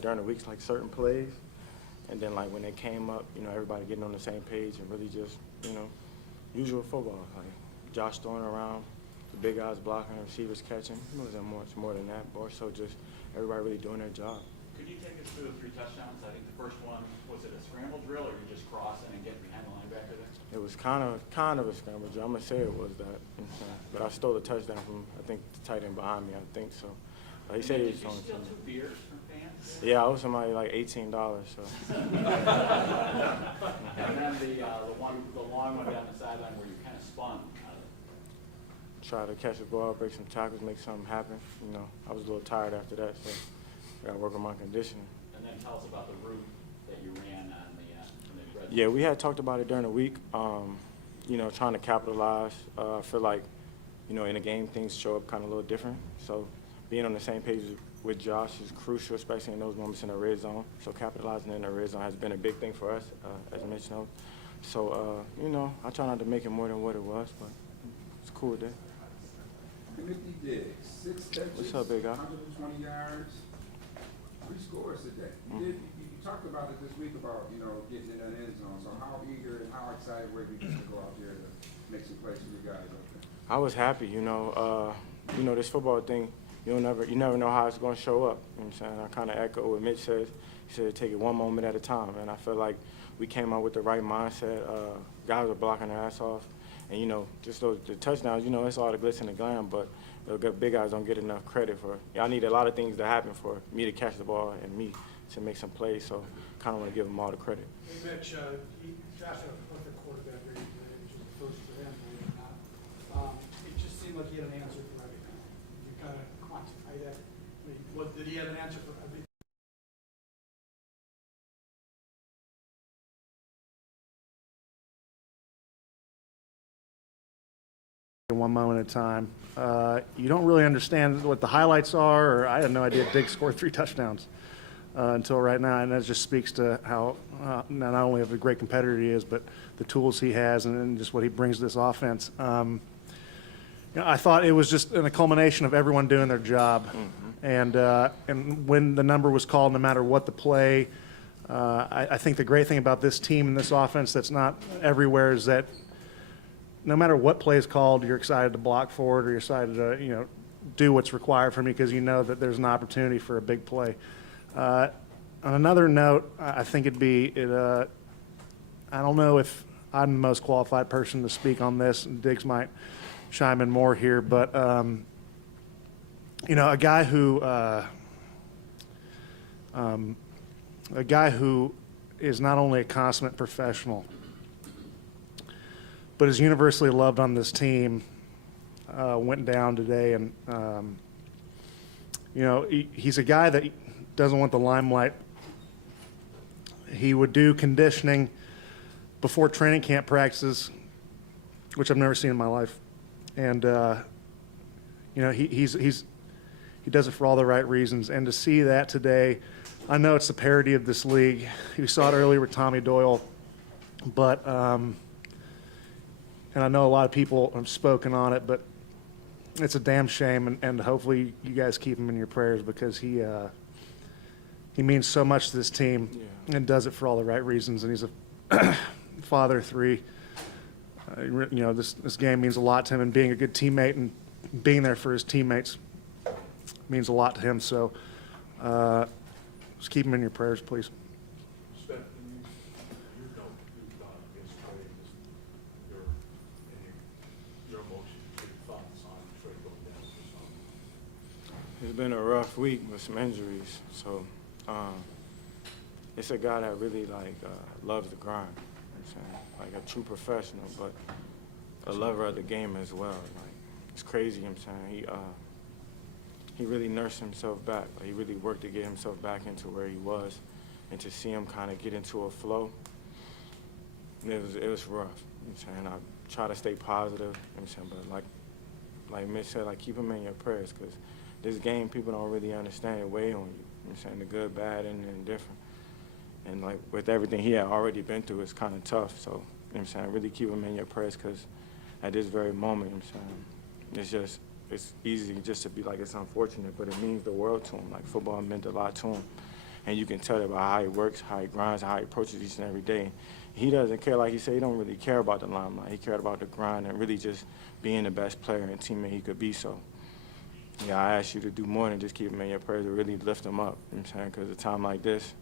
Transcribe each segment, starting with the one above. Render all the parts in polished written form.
during the weeks, like certain plays, and then like when they came up, everybody getting on the same page and really just, usual football, like Josh throwing around, the big guys blocking, receivers catching. It wasn't much more than that, more so just everybody really doing their job. Could you take us through the 3 touchdowns? I think the first one, was it a scramble drill or you just crossing and getting behind the linebacker there? It was kind of a scramble drill. I'm gonna say it was that, but I stole the touchdown from I think the tight end behind me. I think so. He said he was throwing. Did you steal 2 beers from fans? Yeah, I owed somebody like $18. So. And then the long one down the sideline where you kind of spun. Try to catch the ball, break some tackles, make something happen. I was a little tired after that, so I got to work on my conditioning. And then tell us about the route that you ran on the red zone. Yeah, we had talked about it during the week. Trying to capitalize. I feel like, in a game things show up kind of a little different. So being on the same page with Josh is crucial, especially in those moments in the red zone. So capitalizing in the red zone has been a big thing for us, as Mitch knows. So, I try not to make it more than what it was, but it's cool day. Timothy Diggs, 6 catches, What's up, big guy? 120 yards, 3 scores today. You talked about it this week about, getting in that end zone. So how eager and how excited were you to go out there to make some plays for you guys out there? I was happy, this football thing, you never know how it's going to show up. You know what I'm saying? I kind of echo what Mitch says. He said take it one moment at a time, and I feel like we came out with the right mindset. Guys were blocking their ass off, and just the touchdowns. It's all the glitz and the glam, but the big guys don't get enough credit for. I need a lot of things to happen for me to catch the ball and me to make some plays. So kind of want to give them all the credit. Hey Mitch, Josh had a perfect quarterback rating today, which is the first for him, believe it or not. It just seemed like he had an answer for everything. You kind of quantify that. Did he have an answer for everything? One moment at a time. You don't really understand what the highlights are, or I had no idea Diggs scored 3 touchdowns until right now, and that just speaks to how not only of a great competitor he is, but the tools he has and just what he brings to this offense. I thought it was just a culmination of everyone doing their job, and when the number was called, no matter what the play, I think the great thing about this team and this offense that's not everywhere is that no matter what play is called, you're excited to block for it or you're excited to, do what's required from you because you know that there's an opportunity for a big play. On another note, I think I don't know if I'm the most qualified person to speak on this, and Diggs might chime in more here, but, a guy who is not only a consummate professional, but is universally loved on this team, went down today. And, he's a guy that doesn't want the limelight. He would do conditioning before training camp practices, which I've never seen in my life. And, he does it for all the right reasons. And to see that today, I know it's the parody of this league. You saw it earlier with Tommy Doyle, but, and I know a lot of people have spoken on it, but it's a damn shame, and hopefully you guys keep him in your prayers because he means so much to this team and does it for all the right reasons. And he's a father of 3. This game means a lot to him, and being a good teammate and being there for his teammates means a lot to him. So just keep him in your prayers, please. Stefon, you don't against Trey, your emotions, your thoughts on Trey going down for something. It's been a rough week with some injuries, so it's a guy that really loves the grind. You know what I'm saying? Like a true professional, but a lover of the game as well. It's crazy. You know what I'm saying? He really nursed himself back. He really worked to get himself back into where he was, and to see him kind of get into a flow. It was rough. You know what I'm saying? I try to stay positive. You know what I'm saying? But like Mitch said, keep him in your prayers, because this game people don't really understand it weigh on you. You know what I'm saying? The good, bad, and indifferent. And with everything he had already been through, it's kind of tough. So, you know what I'm saying? Really keep him in your prayers, because at this very moment, you know what I'm saying, it's easy just to be it's unfortunate, but it means the world to him. Football meant a lot to him. and you can tell that by how he works, how he grinds, how he approaches each and every day. He doesn't care, like he said, he don't really care about the limelight. He cared about the grind and really just being the best player and teammate he could be. So, yeah, I ask you to do more than just keep him in your prayers, to really lift him up, you know what I'm saying? Because a time like this,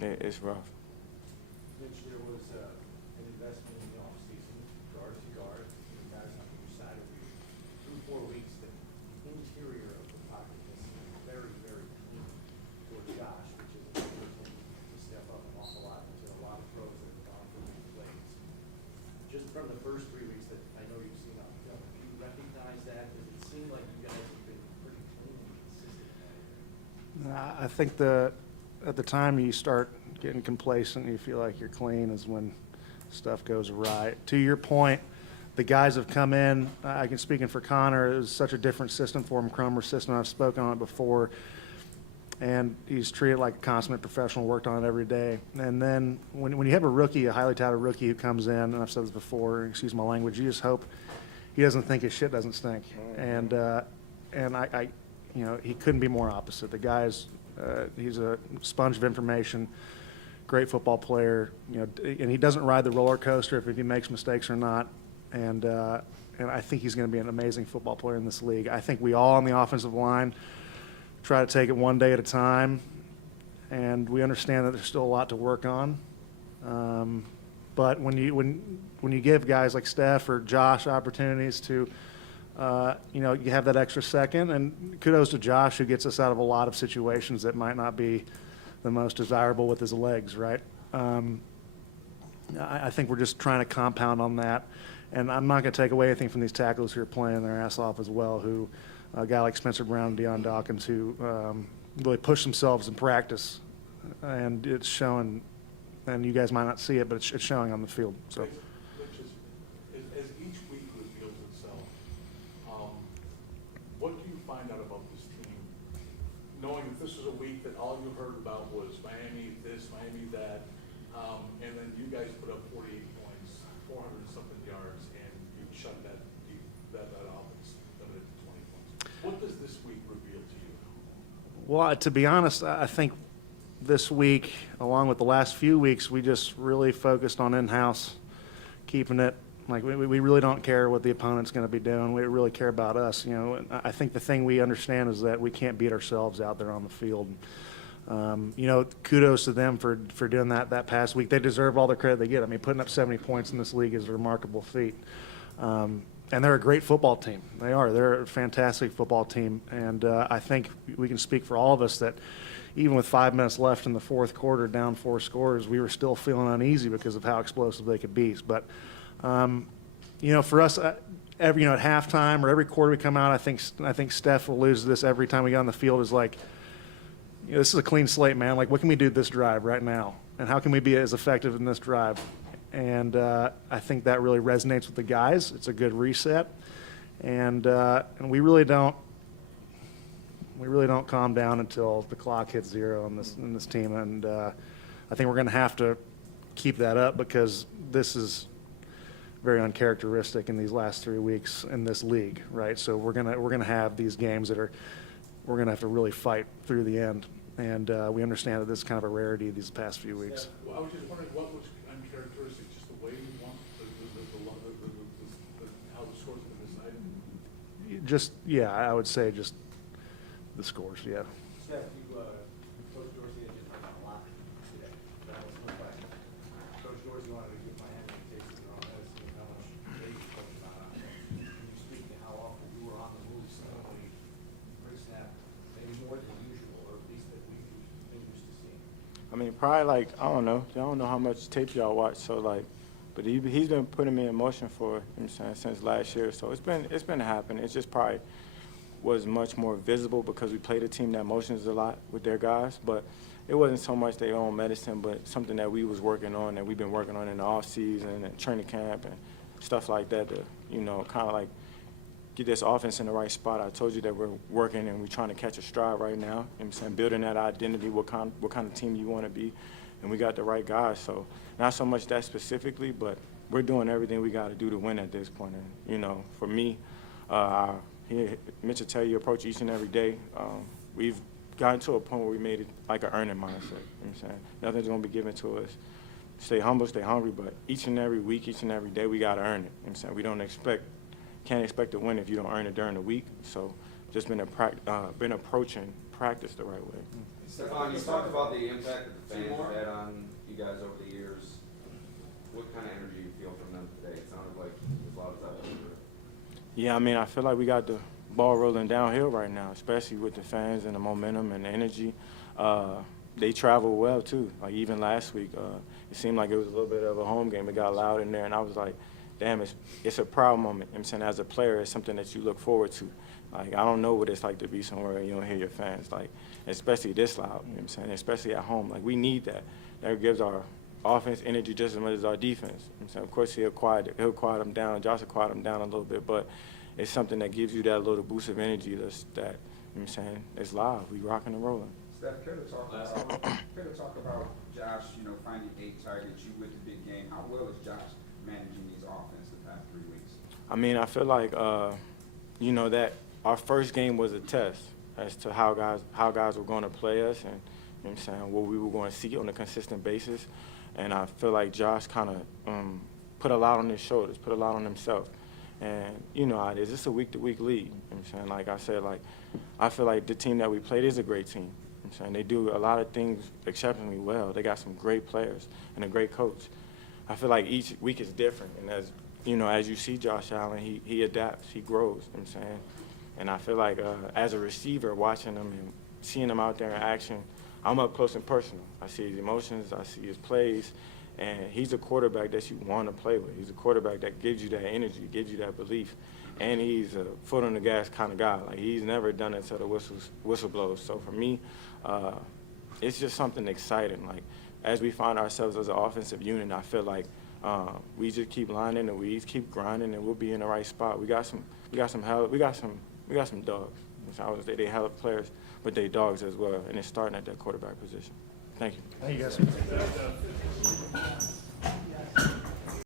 it's rough. Mitch, there was an investment in the offseason, guard to guard, you guys on each side of you. Through 4 weeks, the interior of the pocket has been very, very clean for Josh, which is enabling him to step up an awful lot. There's been a lot of throws that have gone for big plays. Just from the first 3 weeks that I know you've seen on film, do you recognize that? Does it seem like you guys have been pretty clean and consistent? I think at the time you start getting complacent and you feel like you're clean is when stuff goes awry. To your point, the guys have come in. I can speak in for Connor. It was such a different system for him, Cromer's system. I've spoken on it before. And he's treated like a consummate professional, worked on it every day. And then when you have a rookie, a highly touted rookie who comes in, and I've said this before, excuse my language, you just hope he doesn't think his shit doesn't stink. And I you know, he couldn't be more opposite. The guy's, he's a sponge of information, great football player, you know, and he doesn't ride the roller coaster if he makes mistakes or not. And I think he's going to be an amazing football player in this league. I think we all on the offensive line try to take it one day at a time, and we understand that there's still a lot to work on. But when you give guys like Steph or Josh opportunities to, you know, you have that extra second, and kudos to Josh who gets us out of a lot of situations that might not be the most desirable with his legs, right? I think we're just trying to compound on that, and I'm not going to take away anything from these tackles who are playing their ass off as well, who a guy like Spencer Brown and Deion Dawkins who really push themselves in practice, and it's showing, and you guys might not see it, but it's showing on the field. So. Which is, as each week reveals itself, what do you find out about this team? Knowing that this is a week that all you heard about was Miami this, Miami that, and then you guys put up 48 points, 400 and something yards, and you shut that offense limited to 20 points. What does this week reveal to you? Well, to be honest, I think this week, along with the last few weeks, we just really focused on in-house, keeping it like we really don't care what the opponent's going to be doing. We really care about us. You know, I think the thing we understand is that we can't beat ourselves out there on the field. You know, kudos to them for doing that past week. They deserve all the credit they get. I mean, putting up 70 points in this league is a remarkable feat. And they're a great football team. They are. They're a fantastic football team. And I think we can speak for all of us that even with 5 minutes left in the fourth quarter, down 4 scores, we were still feeling uneasy because of how explosive they could be. But, you know, for us, at halftime or every quarter we come out, I think Steph will lose this every time we get on the field is like, you know, this is a clean slate, man. Like, what can we do this drive right now? And how can we be as effective in this drive? And I think that really resonates with the guys. It's a good reset, and we really don't calm down until the clock hits 0 in this team. And I think we're going to have to keep that up because this is very uncharacteristic in these last 3 weeks in this league, right? So we're gonna have these games that we're going to have to really fight through the end. And we understand that this is kind of a rarity these past few weeks. Well, I was just wondering what was uncharacteristic, just the way you want how the scores have been decided? Just, yeah, I would say just the scores, yeah. Steph, Coach Dorsey had just done a lot today. That was no question. Coach Dorsey wanted to give Miami a taste of their own medicine and how much they coach about it. Can you speak to how often you were on the move suddenly, pre-snap, maybe more than usual, or at least that we've been used to seeing? I mean, probably like, I don't know how much tape y'all watch, so like, but he's been putting me in motion for, you know what I'm saying, since last year. So it's been happening. It's just probably was much more visible because we played a team that motions a lot with their guys. But it wasn't so much their own medicine, but something that we was working on, that we've been working on in the off season and training camp and stuff like that to, you know, kind of like get this offense in the right spot. I told you that we're working and we're trying to catch a stride right now. You know what I'm saying, building that identity, what kind of team you want to be, and we got the right guys. So not so much that specifically, but we're doing everything we got to do to win at this point. And, you know, for me, Mitch will tell you, approach each and every day. We've gotten to a point where we made it like an earning mindset. You know what I'm saying? Nothing's going to be given to us. Stay humble, stay hungry, but each and every week, each and every day, we got to earn it. You know what I'm saying? We can't expect to win if you don't earn it during the week. So just been approaching practice the right way. Stefon, you talked about the impact that the fans have had on you guys over the years. What kind of energy you feel from them today? It sounded like as loud as I've ever heard. Yeah, I mean, I feel like we got the ball rolling downhill right now, especially with the fans and the momentum and the energy. They travel well, too. Like, even last week, it seemed like it was a little bit of a home game. It got loud in there, and I was like, damn, it's a proud moment. You know what I'm saying? As a player, it's something that you look forward to. Like, I don't know what it's like to be somewhere and you don't hear your fans, like, especially this loud, you know what I'm saying? Especially at home. Like, we need that. That gives our offense energy just as much as our defense. You know what I'm saying? Of course, he'll quiet them down. Josh will quiet them down a little bit, but it's something that gives you that little boost of energy that, you know what I'm saying, it's live. We rocking and rolling. Steph, care to talk about Josh, finding 8 targets, you with the big game. How well is Josh managing these offense the past 3 weeks? I mean, I feel like, that our first game was a test as to how guys were going to play us and, you know what I'm saying, what we were going to see on a consistent basis. And I feel like Josh kind of put a lot on his shoulders, put a lot on himself. And you know how it is. It's a week-to-week league. You know what I'm saying? Like I said, I feel like the team that we played is a great team. You know what I'm saying? They do a lot of things exceptionally well. They got some great players and a great coach. I feel like each week is different. And as you see Josh Allen, he adapts, he grows, you know what I'm saying? And I feel like as a receiver, watching him and seeing him out there in action, I'm up close and personal. I see his emotions, I see his plays, and he's a quarterback that you want to play with. He's a quarterback that gives you that energy, gives you that belief, and he's a foot on the gas kind of guy. Like, he's never done it until the whistle blows. So for me, it's just something exciting. Like, as we find ourselves as an offensive unit, I feel like we just keep lining the weeds, keep grinding, and we'll be in the right spot. We got some dogs. I would say they hell of players, but they dogs as well, and it's starting at that quarterback position. Thank you. Thank you, guys.